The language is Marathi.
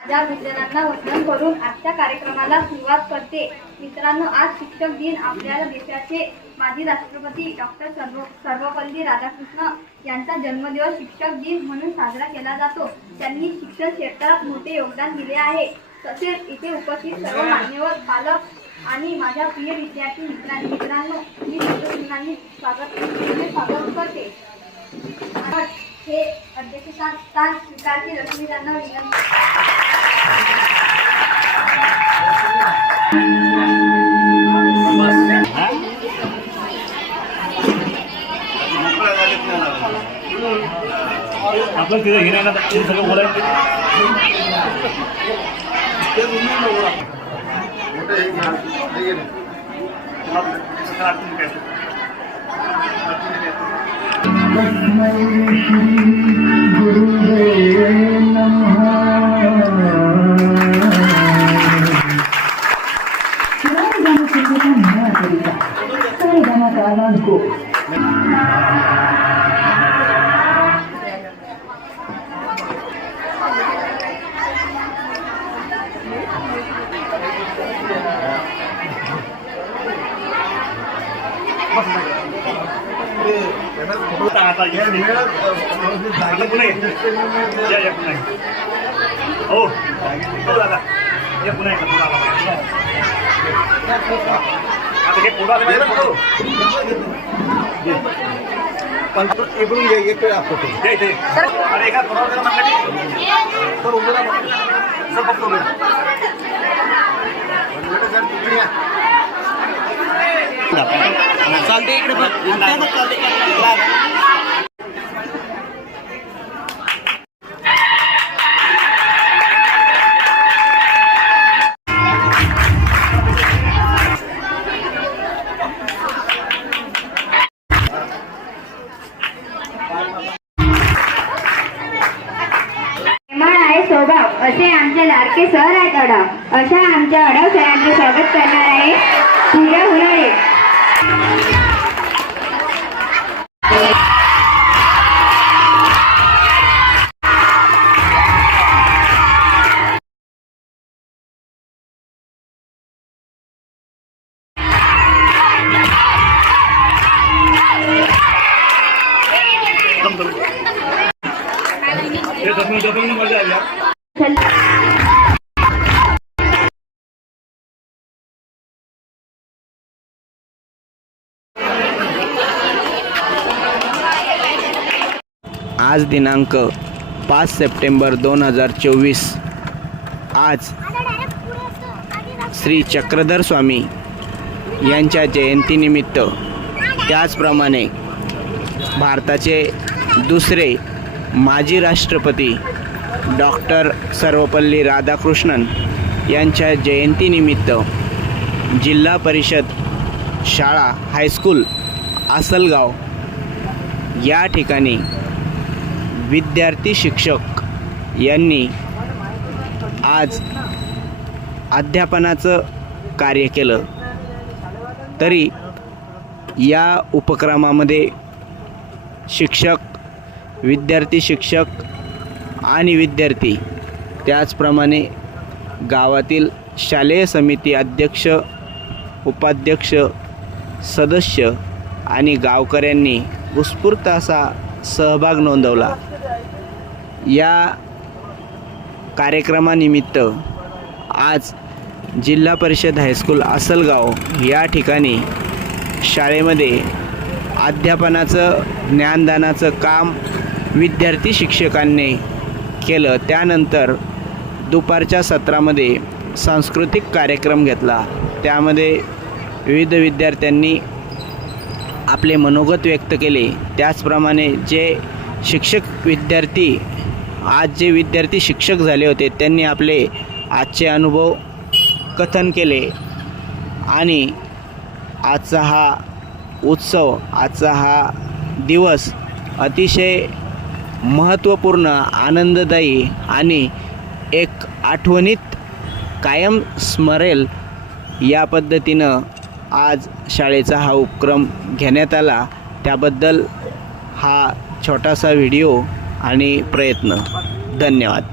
माझ्या विद्यार्थ्यांना वंदन करून आजच्या कार्यक्रमाला सुरुवात करते. मित्रांनो आज शिक्षक दिन आपल्या देशाचे माजी राष्ट्रपती डॉक्टर सर्व सर्वपल्ली राधाकृष्ण यांचा जन्मदिवस शिक्षक दिन म्हणून साजरा केला जातो. त्यांनी शिक्षण क्षेत्रात मोठे योगदान दिले आहे. तसेच इथे उपस्थित सर्व मान्यवर पालक आणि माझ्या प्रिय विद्यार्थी मित्रांनी मित्रांनो मी शिक्षकांनी स्वागत स्वागत करते. हे अध्यक्षस्थान स्थान स्वीकारते. लक्ष्मी त्यांना विनंती आपण तिथे घेण्याला ते सगळं बोलायचं आता हो हो दादा या पुन्हा एकदा पुन्हा इकडून एका मागं की. सर उभं राहा. सर फक्त उभं राहा. चालते इकडे प्रेमळ लाडके सर आहेत अडाव अशा आमच्या अडाव सरांचे स्वागत करणार आहे. पूजा हुराळे. कम आज दिनांक पाच सप्टेंबर दोन हजार चोवीस. आज श्री चक्रधर स्वामी यांच्या जयंतीनिमित्त त्याचप्रमाणे भारताचे दुसरे माजी राष्ट्रपती डॉक्टर सर्वपल्ली राधाकृष्णन यांच्या जयंतीनिमित्त जिल्हा परिषद शाळा हायस्कूल आसलगाव या ठिकाणी विद्यार्थी शिक्षक यांनी आज अध्यापनाचं कार्य केलं. तरी या उपक्रमामध्ये शिक्षक विद्यार्थी शिक्षक आणि विद्यार्थी त्याचप्रमाणे गावातील शालेय समिती अध्यक्ष उपाध्यक्ष सदस्य आणि गावकऱ्यांनी उत्स्फूर्त असा सहभाग नोंदवला. या कार्यक्रमानिमित्त आज जिल्हा परिषद हायस्कूल आसलगाव या ठिकाणी शाळेमध्ये अध्यापनाचं ज्ञानदानाचं काम विद्यार्थी शिक्षकांनी केलं. त्यानंतर दुपारच्या सत्रामध्ये सांस्कृतिक कार्यक्रम घेतला. त्यामध्ये विविध विद्यार्थ्यांनी आपले मनोगत व्यक्त केले. त्याचप्रमाणे जे शिक्षक विद्यार्थी आज जे विद्यार्थी शिक्षक झाले होते त्यांनी आपले आजचे अनुभव कथन केले. आणि आजचा हा उत्सव आजचा हा दिवस अतिशय महत्त्वपूर्ण आनंददायी आणि एक आठवणीत कायम स्मरेल या पद्धतीनं आज शाळेचा हा उपक्रम घेण्यात आला. त्याबद्दल हा छोटासा व्हिडिओ आणि प्रयत्न. धन्यवाद.